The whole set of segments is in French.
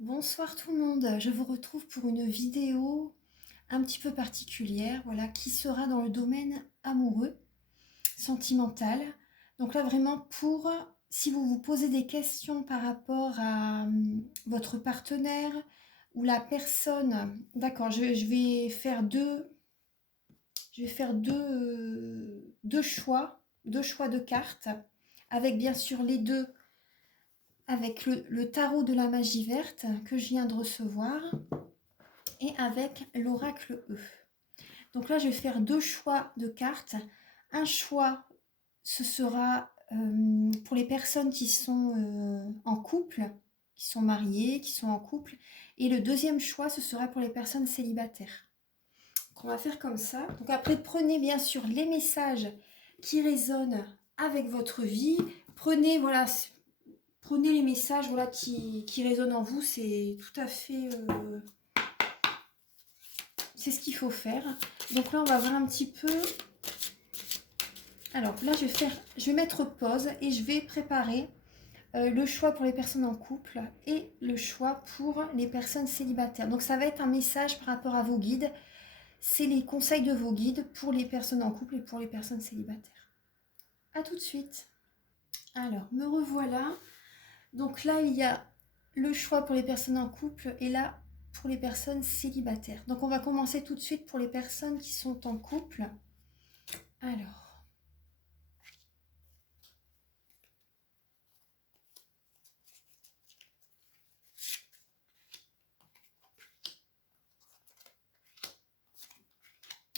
Bonsoir tout le monde, je vous retrouve pour une vidéo un petit peu particulière, voilà, qui sera dans le domaine amoureux, sentimental. Donc là vraiment pour, si vous vous posez des questions par rapport à votre partenaire ou la personne, d'accord, je vais faire deux choix de cartes, avec bien sûr les deux, avec le tarot de la magie verte que je viens de recevoir et avec l'oracle E. Donc là, je vais faire deux choix de cartes. Un choix, ce sera pour les personnes qui sont en couple, qui sont mariées, qui sont en couple. Et le deuxième choix, ce sera pour les personnes célibataires. Donc on va faire comme ça. Donc après, prenez bien sûr les messages qui résonnent avec votre vie. Prenez, voilà, prenez les messages voilà, qui résonnent en vous. C'est tout à fait... c'est ce qu'il faut faire. Donc là, on va voir un petit peu. Alors là, je vais mettre pause et je vais préparer le choix pour les personnes en couple et le choix pour les personnes célibataires. Donc ça va être un message par rapport à vos guides. C'est les conseils de vos guides pour les personnes en couple et pour les personnes célibataires. A tout de suite. Alors, me revoilà. Donc là, il y a le choix pour les personnes en couple et là, pour les personnes célibataires. Donc on va commencer tout de suite pour les personnes qui sont en couple. Alors,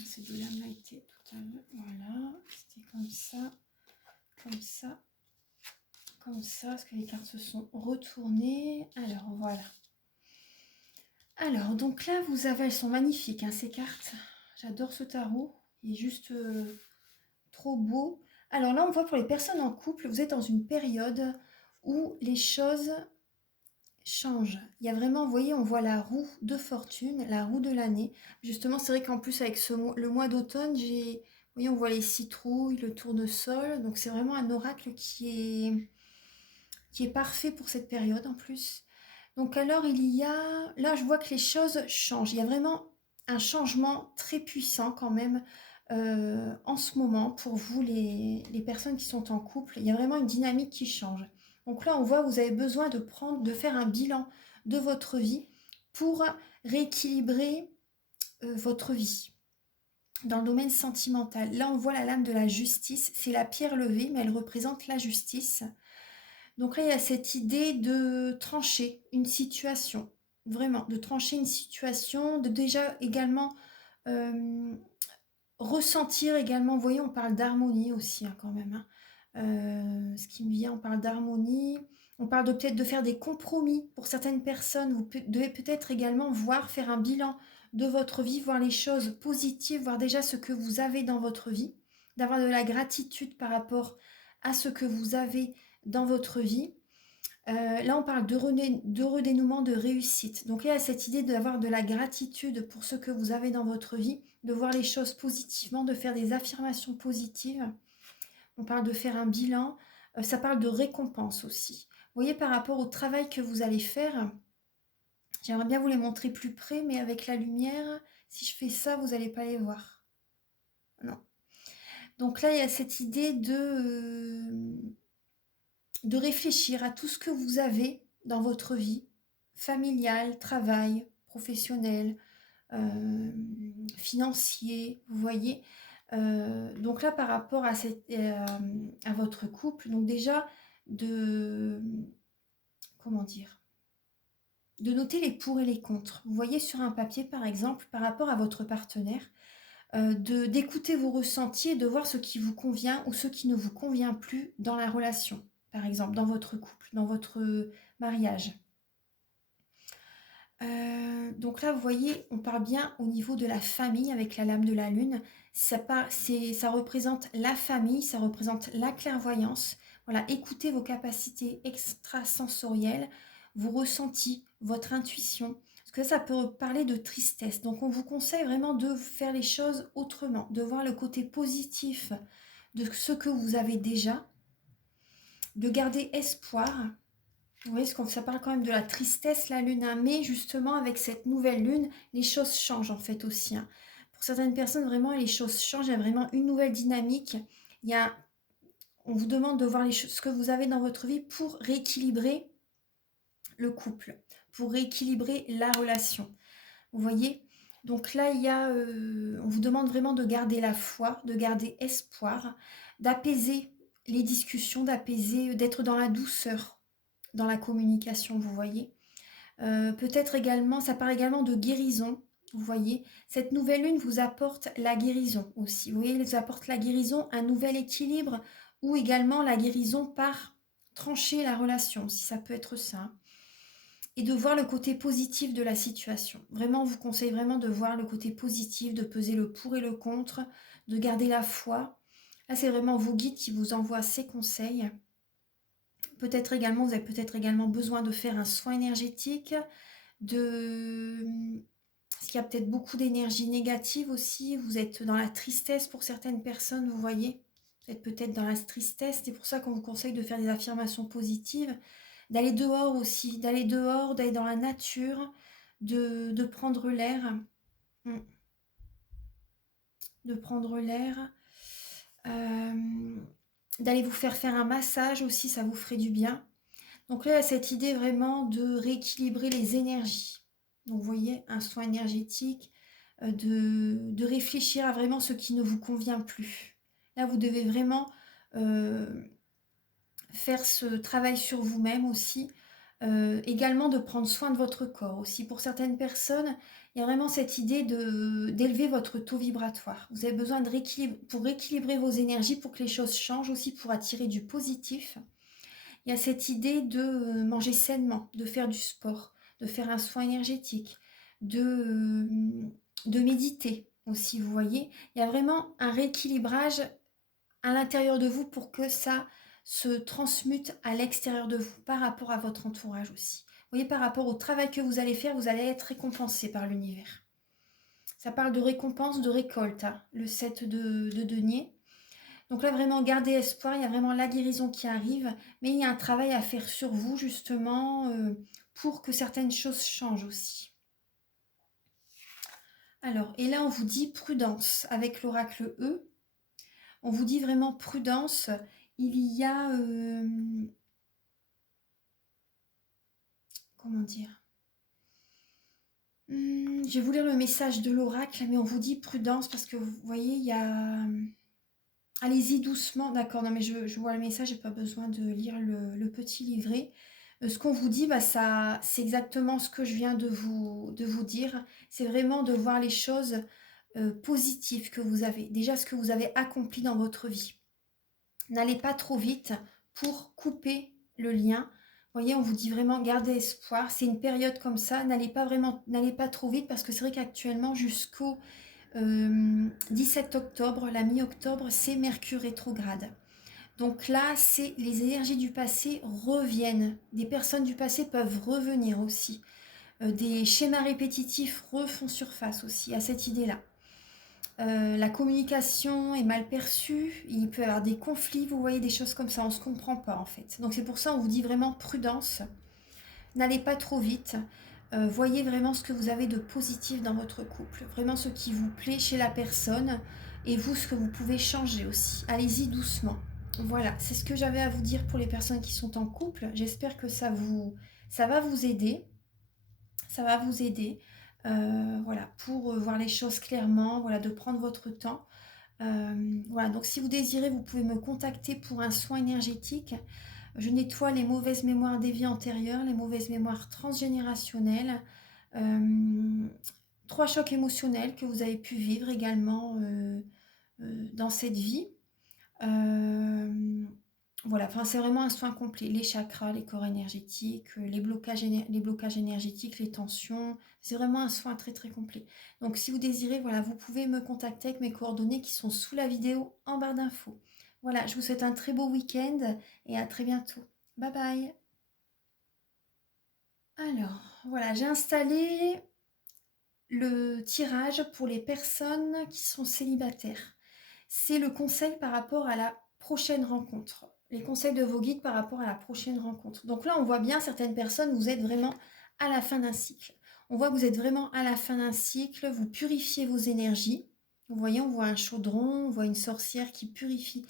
ces deux lames-là étaient tout à l'heure. Voilà, c'était comme ça, comme ça, comme ça, parce que les cartes se sont retournées. Alors voilà. Alors, donc là, vous avez, elles sont magnifiques, hein, ces cartes. J'adore ce tarot. Il est juste trop beau. Alors là, on voit pour les personnes en couple, vous êtes dans une période où les choses changent. Il y a vraiment, vous voyez, on voit la roue de fortune, la roue de l'année. Justement, c'est vrai qu'en plus, avec le mois d'automne, vous voyez, on voit les citrouilles, le tournesol. Donc, c'est vraiment un oracle qui est parfait pour cette période en plus. Donc, alors, là, je vois que les choses changent. Il y a vraiment un changement très puissant quand même en ce moment pour vous, les personnes qui sont en couple. Il y a vraiment une dynamique qui change. Donc là, on voit que vous avez besoin de faire un bilan de votre vie pour rééquilibrer votre vie dans le domaine sentimental. Là, on voit la lame de la justice. C'est la pierre levée, mais elle représente la justice. Donc là, il y a cette idée de trancher une situation. Vraiment, de trancher une situation, de déjà également euh, ressentir également. Vous voyez, on parle d'harmonie aussi hein, quand même. Hein. Ce qui me vient, on parle d'harmonie. On parle de peut-être de faire des compromis pour certaines personnes. Vous devez peut-être également faire un bilan de votre vie, voir les choses positives, voir déjà ce que vous avez dans votre vie, d'avoir de la gratitude par rapport à ce que vous avez dans votre vie. Là, on parle de redénouement, de réussite. Donc, il y a cette idée d'avoir de la gratitude pour ce que vous avez dans votre vie, de voir les choses positivement, de faire des affirmations positives. On parle de faire un bilan. Ça parle de récompense aussi. Vous voyez, par rapport au travail que vous allez faire, j'aimerais bien vous les montrer plus près, mais avec la lumière, si je fais ça, vous n'allez pas les voir. Non. Donc là, il y a cette idée de réfléchir à tout ce que vous avez dans votre vie, familiale, travail, professionnel, euh, financier, vous voyez. Donc là, par rapport à votre couple, donc déjà, de, comment dire, de noter les pour et les contre. Vous voyez sur un papier, par exemple, par rapport à votre partenaire, d'écouter vos ressentis et de voir ce qui vous convient ou ce qui ne vous convient plus dans la relation, par exemple, dans votre couple, dans votre mariage. Donc là, vous voyez, on part bien au niveau de la famille avec la lame de la lune. Ça représente la famille, ça représente la clairvoyance. Voilà, écoutez vos capacités extrasensorielles, vos ressentis, votre intuition. Parce que ça peut parler de tristesse. Donc on vous conseille vraiment de faire les choses autrement, de voir le côté positif de ce que vous avez déjà, de garder espoir Vous voyez, ça parle quand même de la tristesse, la lune, hein, mais justement, avec cette nouvelle lune, les choses changent en fait aussi, hein. Pour certaines personnes, vraiment, les choses changent, il y a vraiment une nouvelle dynamique. Il y a, on vous demande de voir les choses, ce que vous avez dans votre vie pour rééquilibrer le couple, pour rééquilibrer la relation. Vous voyez? Donc là, on vous demande vraiment de garder la foi, de garder espoir, d'apaiser les discussions, d'être dans la douceur, dans la communication, vous voyez? Peut-être également, ça parle également de guérison, vous voyez? Cette nouvelle lune vous apporte la guérison aussi. Vous voyez, elle vous apporte la guérison, un nouvel équilibre, ou également la guérison par trancher la relation, si ça peut être ça, hein. Et de voir le côté positif de la situation. Vraiment, on vous conseille vraiment de voir le côté positif, de peser le pour et le contre, de garder la foi. Là, c'est vraiment vos guides qui vous envoient ces conseils. Peut-être également, vous avez peut-être également besoin de faire un soin énergétique, parce qu'il y a peut-être beaucoup d'énergie négative aussi. Vous êtes dans la tristesse pour certaines personnes, vous voyez. Vous êtes peut-être dans la tristesse. C'est pour ça qu'on vous conseille de faire des affirmations positives, d'aller dehors aussi, d'aller dehors, d'aller dans la nature, de prendre l'air. Mm. De prendre l'air. Euh, D'aller vous faire un massage aussi, ça vous ferait du bien. Donc là, il y a cette idée vraiment de rééquilibrer les énergies. Donc vous voyez, un soin énergétique, de réfléchir à vraiment ce qui ne vous convient plus. Là, vous devez vraiment euh, faire ce travail sur vous-même aussi. Également de prendre soin de votre corps aussi. Pour certaines personnes, il y a vraiment cette idée d'élever votre taux vibratoire. Vous avez besoin pour rééquilibrer vos énergies, pour que les choses changent aussi, pour attirer du positif. Il y a cette idée de manger sainement, de faire du sport, de faire un soin énergétique, de méditer aussi, vous voyez. Il y a vraiment un rééquilibrage à l'intérieur de vous pour que ça se transmute à l'extérieur de vous par rapport à votre entourage aussi. Vous voyez, par rapport au travail que vous allez faire, vous allez être récompensé par l'univers. Ça parle de récompense, de récolte, hein, le 7 de denier. Donc là, vraiment, gardez espoir, il y a vraiment la guérison qui arrive, mais il y a un travail à faire sur vous, justement, pour que certaines choses changent aussi. Alors, et là, on vous dit prudence avec l'oracle E. On vous dit vraiment prudence. Il y a... comment dire? Je vais vous lire le message de l'oracle, mais on vous dit prudence parce que vous voyez, il y a... Allez-y doucement, d'accord, non mais je vois le message, j'ai pas besoin de lire le petit livret. Ce qu'on vous dit, bah, c'est exactement ce que je viens de vous dire. C'est vraiment de voir les choses positives que vous avez, déjà ce que vous avez accompli dans votre vie. N'allez pas trop vite pour couper le lien. Vous voyez, on vous dit vraiment gardez espoir. C'est une période comme ça, n'allez pas trop vite parce que c'est vrai qu'actuellement jusqu'au 17 octobre, la mi-octobre, c'est Mercure rétrograde. Donc là, c'est les énergies du passé reviennent. Des personnes du passé peuvent revenir aussi. Des schémas répétitifs refont surface aussi à cette idée-là. La communication est mal perçue, il peut y avoir des conflits, vous voyez, des choses comme ça, on ne se comprend pas en fait. Donc c'est pour ça on vous dit vraiment prudence, n'allez pas trop vite, voyez vraiment ce que vous avez de positif dans votre couple, vraiment ce qui vous plaît chez la personne et vous ce que vous pouvez changer aussi. Allez-y doucement. Voilà, c'est ce que j'avais à vous dire pour les personnes qui sont en couple. J'espère que ça va vous aider. Ça va vous aider. Voilà, pour voir les choses clairement, voilà, de prendre votre temps. Voilà, donc si vous désirez, vous pouvez me contacter pour un soin énergétique. Je nettoie les mauvaises mémoires des vies antérieures, les mauvaises mémoires transgénérationnelles, 3 chocs émotionnels que vous avez pu vivre également dans cette vie. Voilà, enfin, c'est vraiment un soin complet. Les chakras, les corps énergétiques, les blocages énergétiques, les tensions. C'est vraiment un soin très très complet. Donc si vous désirez, voilà, vous pouvez me contacter avec mes coordonnées qui sont sous la vidéo en barre d'infos. Voilà, je vous souhaite un très beau week-end et à très bientôt. Bye bye. Alors, voilà, j'ai installé le tirage pour les personnes qui sont célibataires. C'est le conseil par rapport à la prochaine rencontre. les conseils de vos guides par rapport à la prochaine rencontre. Donc là, on voit bien certaines personnes, vous êtes vraiment à la fin d'un cycle. On voit que vous êtes vraiment à la fin d'un cycle, vous purifiez vos énergies. Vous voyez, on voit un chaudron, on voit une sorcière qui purifie